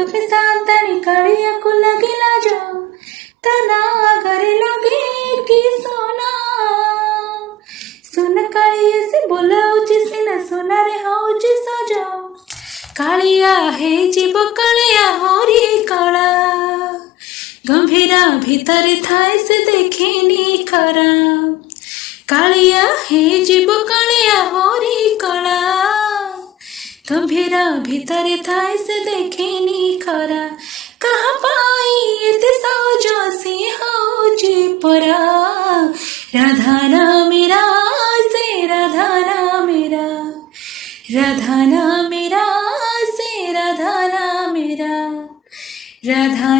स्वप्न सांतानी कालिया को लगिला जो तना घरे लगे की सोना सुन कालिया से बोलाउची सिना सोना रे होची सजा कालिया हे जीव कालिया हरी कला गंभीरा भीतर थाए से देखेनी खरा कालिया हे जीव कालिया हरी कला गंभीरा भीतर थाए से देखेनी खरा कहाँ पाई एते सौजो सी होची परा राधा ना मेरा से राधा ना मेरा राधा ना मेरा से राधा ना मेरा राधा